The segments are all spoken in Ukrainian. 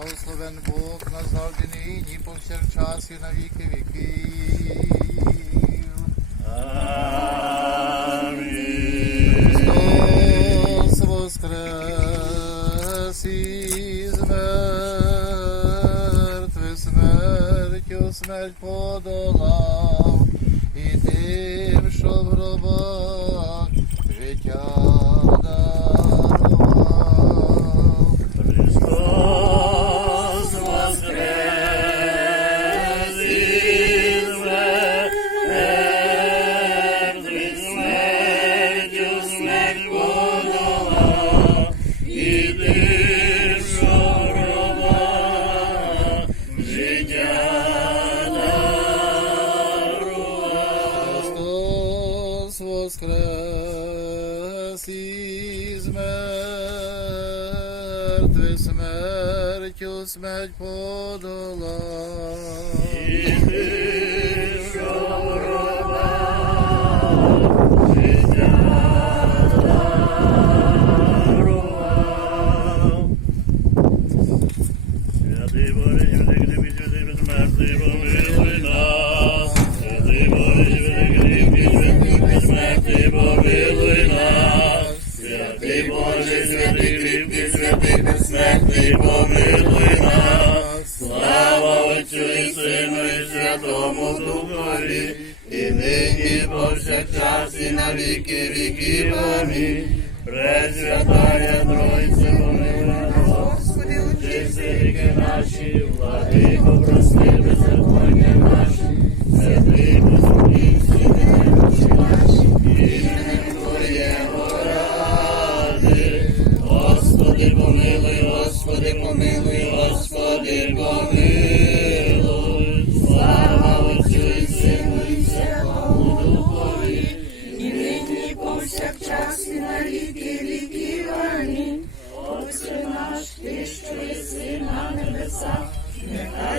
Благословен Бог назавжди нині, повсякчас і на віки віків. Христос воскрес смертю смерть мертвих смертю смерть подала. І тим, що в життя дарував. Святий Боже, святий кріпкий, святий безсмертний, помилуй нас. Святий безсмертний, помилуй нас. Слава Отцю і Сину і Святому Духові, і нині, повсякчас, і на віки віків. Амінь. Пресвятая Тройця, помилуй нас. Господи, Чисти ріки наші, владико, прости беззаконня наші, святий безумні, всі наші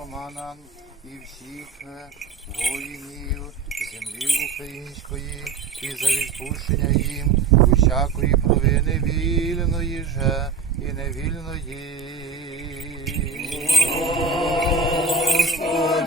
гетьман і всіх е, воїнів землі української і за відпущення їм усякої провини вільної же і невільної. А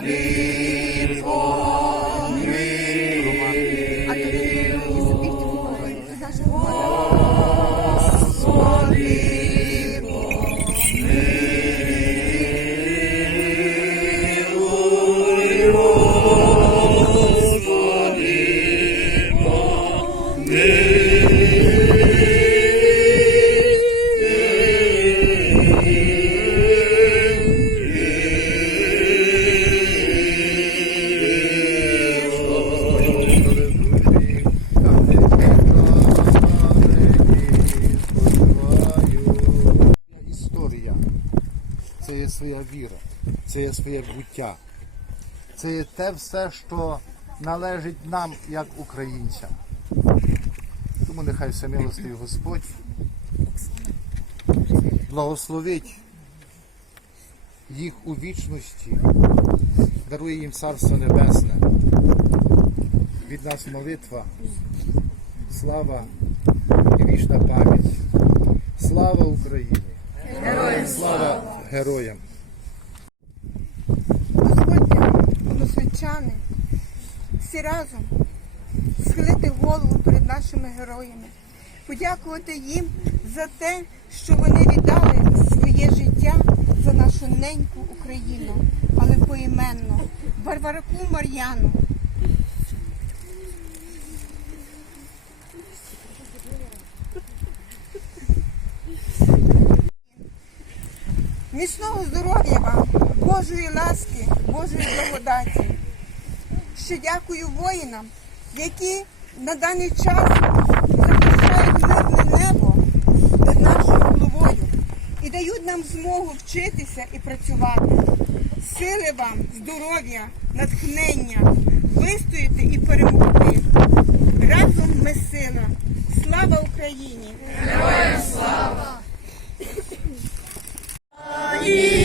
Це є своя віра, це своє буття. Це те все, що належить нам як українцям. Тому нехай всемилостий Господь благословить їх у вічності, дарує їм Царство Небесне. Від нас молитва, слава і вічна пам'ять. Слава Україні! Героям слава героям! Дозвольте, односвітчани, всі разом голову перед нашими героями, подякувати їм за те, що вони віддали своє життя за нашу неньку Україну, але поіменно. Варвараку Мар'яну, Міцного здоров'я вам, Божої ласки, Божої благодаті. Ще дякую воїнам, які на даний час захищають мирне небо над нашою головою і дають нам змогу вчитися і працювати. Сили вам, здоров'я, натхнення, вистояти і перемогти. Разом ми сила. Слава Україні! Іво,